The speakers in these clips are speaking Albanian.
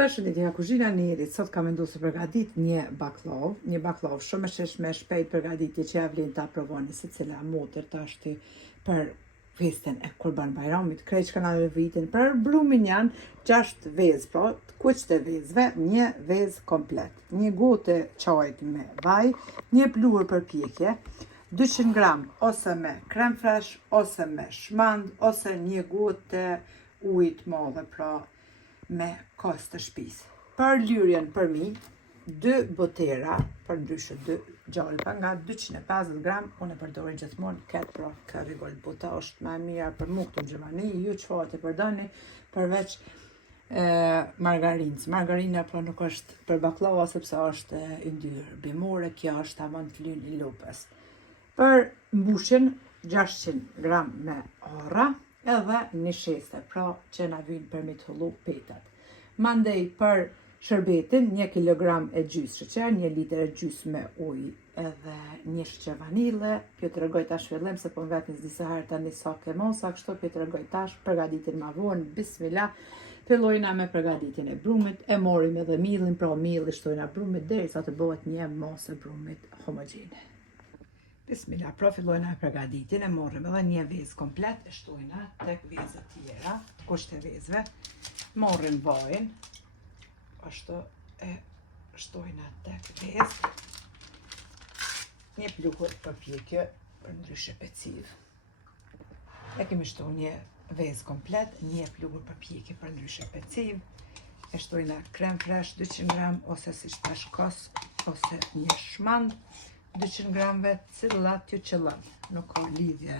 Përshëndetje nga kuzhina e Nerit. Sot kam vendosur përgatit një baklov shumë e sheshme, shpejt përgatitje që ja vlen ta provoni secila motër tashti për festen e Kurban Bayramit, krejt që kanë në vitin. Për brumin janë 6 vezë, pra kuq të vezëve, një vezë komplet, një gotë çajit me vaj, një pluhur për pjekje, 200 gram ose me krem fresh, ose me shmand, ose një gotë ujit madhe, pra me kos të shtëpisë. Për lyrjen për mi, 2 botera, për ndryshe 2 gjalpa nga 250 gram, unë e përdori gjithmonë këtë, pra curry gold bota është më e mira për mu këtu në Gjermani, ju çfarë të përdorni përveç margarinës. Margarina pra nuk është për baklava sepse është yndyrë bimore, kjo është tamam të lynë i lopës. Për mbushjen 600 gram me arra, edhe një sheste, pra që na vijnë për me të hullu petat. Mandej për shërbetin 1 kg e gjysë sheqer, 1 litër e gjysë me ujë edhe 1 sheqer vanile. Kjo t'rregoj tash fillim se po m'vetnis disa herë tani sa ke mosa, kështu kjo t'rregoj tash përgatitin ma vonë. Bismillah. Fillojna me përgatitjen e brumit, e morim edhe millin, pra milli shtojna brumit derisa të bëhet një masë e brumit homogjene. Bismillah, pra fillojna me përgatitjen, e morrim edhe një vezë komplet, e shtojna tek vezët tjera, kusht e vezëve. Morrim vajin, ashtu e shtojna tek vezë, një pluhur për pjekje, për ndryshe peciv. E kemi shtu një vezë komplet, një pluhur për pjekje, për ndryshe peciv. E shtojna krem fresh 200 gram, ose si shtash kos, ose një shmand, 200 gramve, cilat ju qëllon, nuk ka lidhje.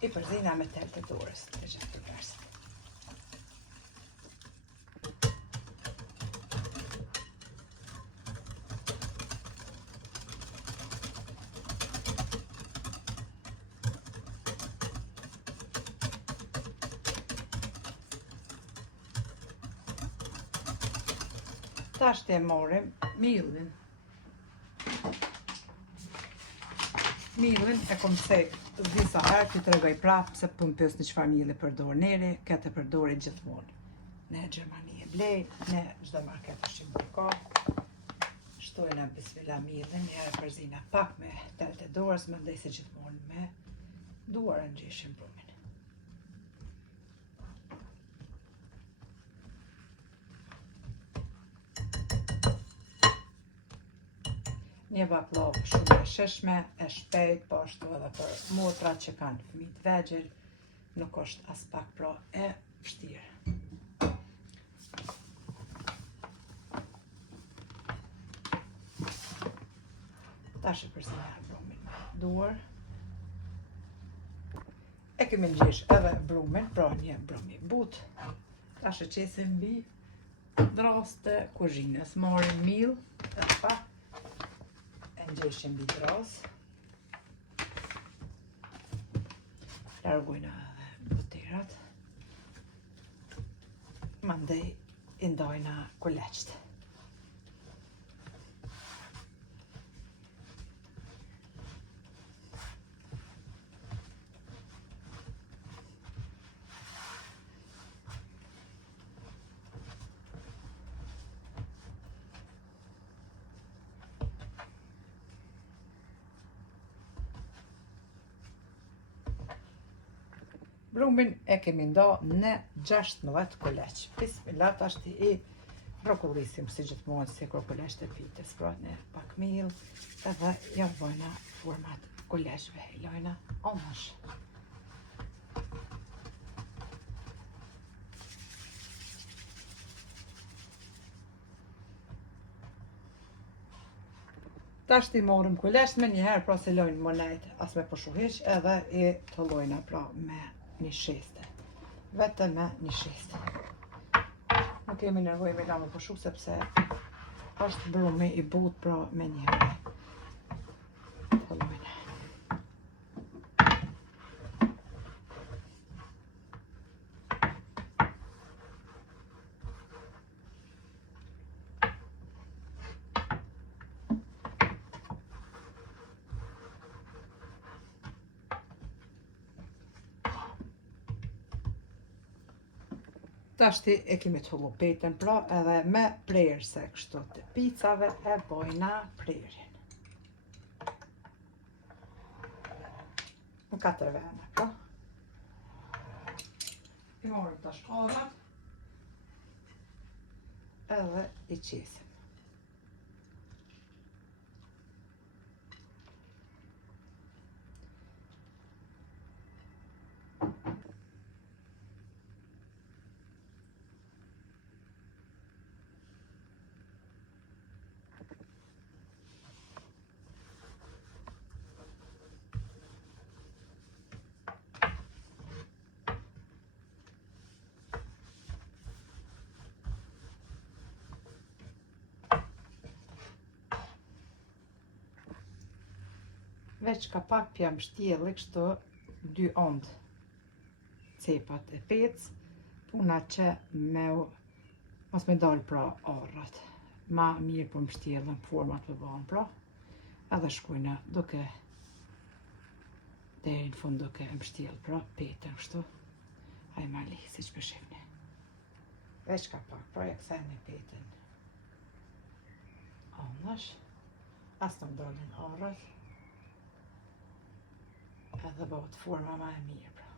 I përzina me tel të dorës të gjithë të versit. Tash të morim millin. Millin e kom sejt disa herë, që të regoj prapë, se për më pjës një qëfar milli përdor neri, këtë përdori gjithmonë. Ne Gjermani e blej, ne çdo market është që ka. Shtojna bismillah millin, një herë përzina pak me tel të dorës, më ndaj se gjithmonë me duar e ngjeshim brumin. Një baklavë shumë e sheshme, e shpejt, po ashtu edhe për motra që kanë fëmijë të vegjël, nuk është as pak pra e vështirë. Tash e përzina brumin me duar. E kemi ngjesh edhe brumin, pra një brum i butë. Tash e qesim mbi drast të kuzhinës. Marrim mill e pak, ngjeshim mbi dras. Largojna edhe boterat. Mandej i ndajna kuleçt. Brumin e kemi nda në 16 kuleç. Bismillah, tash i brokollisim si gjithmonë si kur kuleçt e pitës, pra në pak mill, edhe ja vojna format kuleçve, i lojna omash. Tash i morim kuleçt me njëherë, pra se lojnë monet as me përshuhish, edhe i të lojna pra me një sheste, vetëm me një sheste. Nuk kemi nevojë me la më përshu, sepse është brumi i butë, pra me njëherë. Të lojna. Tashti e kemi të hullu petën pra edhe me prerë se kështu të picave e bojna prerjen. Në 4 vene pra. I morëm tash orrat edhe i qesim. Veç ka pak pjam shtjeli kështu 2 ondë cepat e pec, puna që mos me dalë pra orrat. Ma mirë po më shtjellën format për banë pra, edhe shkujna duke deri në fund duke më shtjellë pra petën kështu. Haj ma li, si që përshifni. Veç ka pak, pra e kësajnë petën. Onësh, as të më dalën orrat. Edhe bëhet forma ma e mirë pra.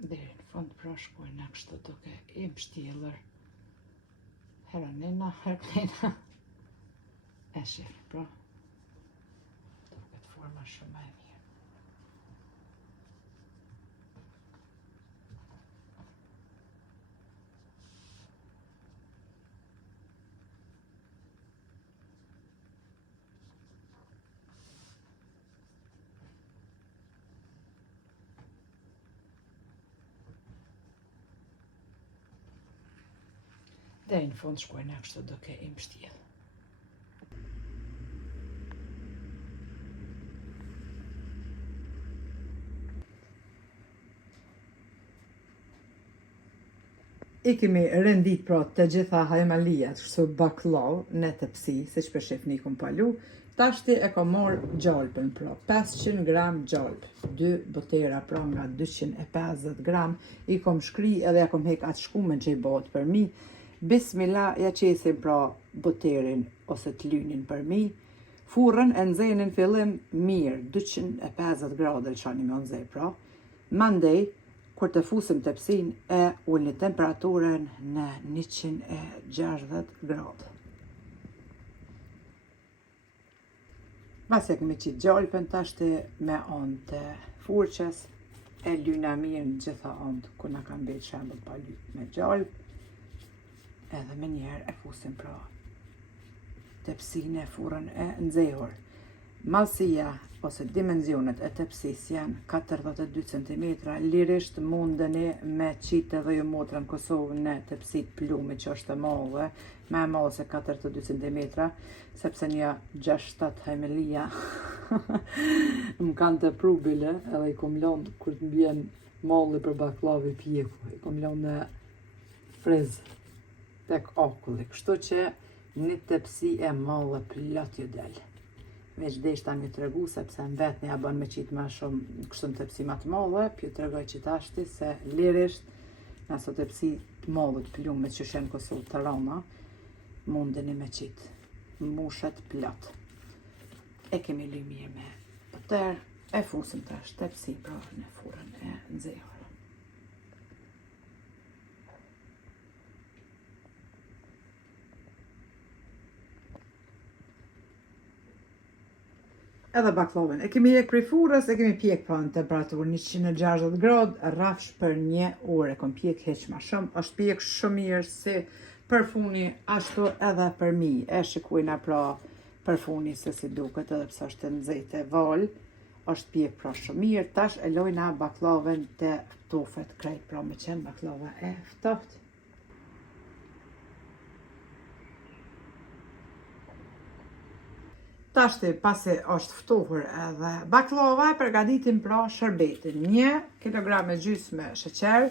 Deri në fund pra shkojna kështu duke i mbështjellër heronina, herklina. E shifni pra. Duket forma shumë ma e mirë. Deri në fund shkojna kështu duke i mbështjellë. I kemi rendit pra të gjitha hajmalijat, kështu baklav në tepsi, si që për shifni kom palu. Tashti e kom marrë gjalpën pra, 500 gram gjalp, 2 botera pra nga 250 gram. I kom shkri edhe ja kom hek atë shkumen që i bëhet për mi. Bismillah, ja qesim pra boterin ose të lynin për mi. Furrën e nxenin fillim mirë, 250 gradë qani me nxej pra. Mandej, kur të fusim tepsin e ulni temperaturën në 160 gradë. Pas e kemi qitë gjalpën tashti me anë të furqes, e lyna mirë në gjitha anë ku na kam bejt shembul pa lyt me gjalp. Edhe me njerë e fusim pra tepsin e furrën e nxehur. Mallësia ose dimenzionet e tepsis janë 42 cm, lirisht mundeni me qitë edhe ju motra në Kosovë në tepsit plume që është e madhe, me e madhe se 42 cm, sepse një 6-7 hajmelija më kanë të prubile, edhe i kom lonë kur të mbjen malli për baklavi pjeku, i kom lonë në frizë tek akulli, kështu që një tepsi e madhe plot ju del. Veç deshta mi tregu, sepse në vetë një bën me qitë ma shumë kështu në tepsi ma të madhe, pju tregoj që tashti se lirisht nëso tepsi të madhe të plume që shenë Kosovë të rana, mundeni me qitë mushet plot. E kemi ly mirë me poter, e fusim tash tepsi pra në furrën e nxehur. Edhe baklavën e kemi jek prej furrës, e kemi pjek pa në temperaturë 160 gradë, rrafsh për 1 orë, kom pjek heq ma shumë, është pjek shumë mirë si për funi, ashtu edhe për mi, e shikujna pra për funi se si duket edhe pse është nxehtë e val, është pjek pra shumë mirë. Tash e lojna baklavën të ftofet krejt, pra me qenë baklava e ftoftë. Tashti pasi është ftohur edhe baklava, e përgatitim pra shërbetin. 1 kilogram e gjysmë sheqer,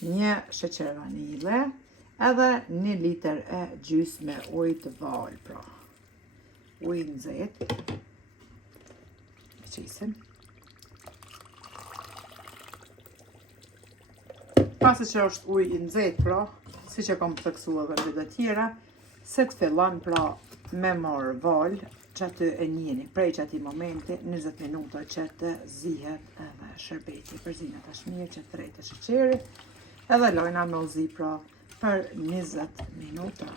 1 sheqer vanile, edhe 1 litër e gjys me ujë të val, pra. Ujë nxehtë. Qisim. Pasi që është ujë i nxehtë, pra, si që kam theksuar edhe vidë tjera, se të fillon pra me marrë val, që të e njeni prej që ati momenti, 20 minuta që të zihet edhe shërbeti për zina të shmirë që të rejtë sheqeri, edhe lojna me u zi pra për 20 minuta.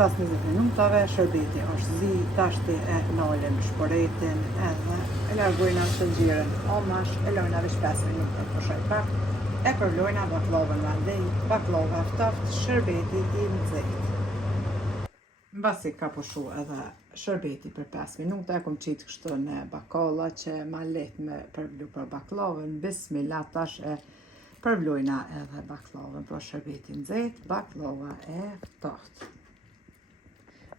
Bas 20 minutave, shërbeti është zi, tashti e nalën shporetin edhe e largojna të nxjerrën omash, e lojna vish 5 minuta për shaj pak, e përlojna baklavën mandej, baklava ftoft, shërbeti i nxehtë. Mbasi ka pushu edhe shërbeti për 5 minuta, e kom qitë kështu në bakalla që ma let me përvlu për baklavën, bismillah tash e përvlojna edhe baklavën për shërbeti nxehtë, baklava e ftoft.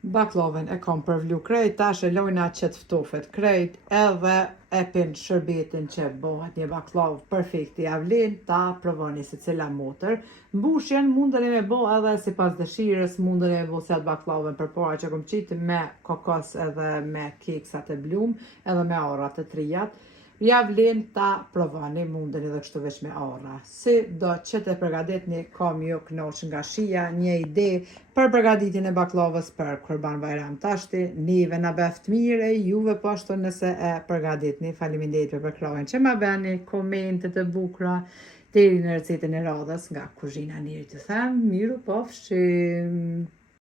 Baklavën e kom përvlu krejt, tash e lojna që të ftofet krejt, edhe e pin shërbetin që bëhet një baklavë perfekt i avlin, ta provoni se cila motër. Mbushjen mundën e me bo edhe si pas dëshirës, mundën e me bo se atë baklavën për para që kom qitë me kokos edhe me keksat e blum, edhe me arrat e trijat. Ja vlen ta provoni, mundën edhe kështu veç me arra. Si do që të përgaditni, kam ju knoq nga shia një ide për përgaditjen e baklavës për Kurban Bayram tashti, nive na beft mire, juve poshto nëse e përgaditni. Faleminderit për përkrajen që ma beni, komentet e bukra, deri në recetën e radhës nga kuzhina njëri të them, miru pofshim.